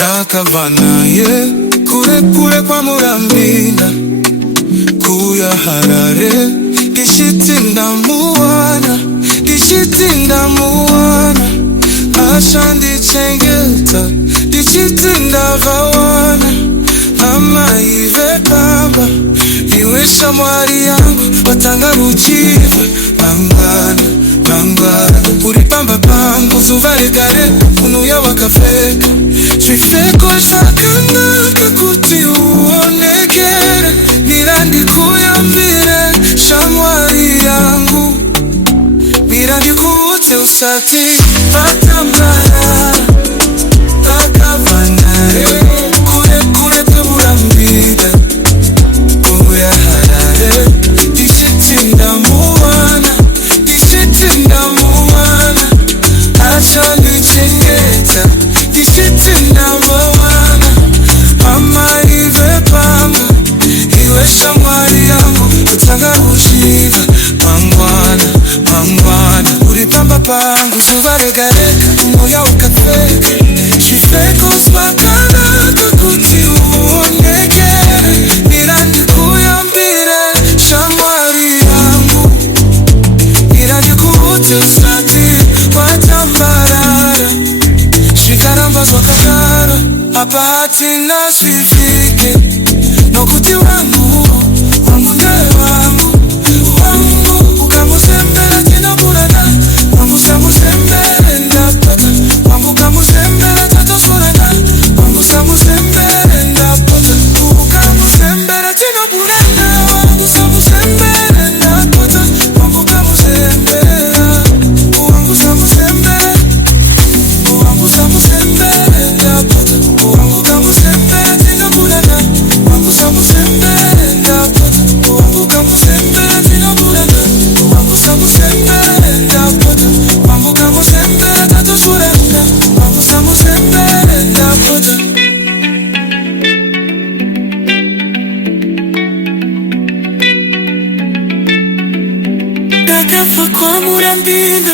Ndakavanaye kure kure kwa Murambina kuya Harare gishitsi ndamuwana aca ndicengeta gishitsi ndagawana amayive kamba iwe shamwari yangu watanga ruchiva mangwana uri pamba pangu uzuvaregare unuya wakafeka Jifeko shakandaka kuti uonekere Mirandi kuyambire shamwari yangu Mirandi kuute usati Patambara Takavanaye Kure kure Murambina Kuya Harare Dishiti ndamuwana Acha nichengeta Dishiti ndamuwana Amayive pamba Iwe shamwari yangu utanga ruchiva Mangwana uri pamba pangu zuvaregareka umoya ukafeka Jifeko smakanaka kuti uonekere Mirandi kuyambire shamwari yangu Mirandi kuute usati watambarara Shikarambazwa kakara Apahati nasifike Nokuti wangu ndewe wangu Ukamusembele tina kurana Wangu samusembele ndapata Wangu kamusembele tato surana Wangu samusembele ndapata Ukamusembele tina kurana Wangu samusembele ndapata Wangu kamusembele Wangu samusembele Wangu samusembele ndapata Wangu kamusembele tina kurana Wangu samusembele ndapata Wangu kamusembele tina kurana Wangu samusembele ndapata Wangu kamusembele tato surana Wangu samusembele ndapata Ndakafa kwa Murambina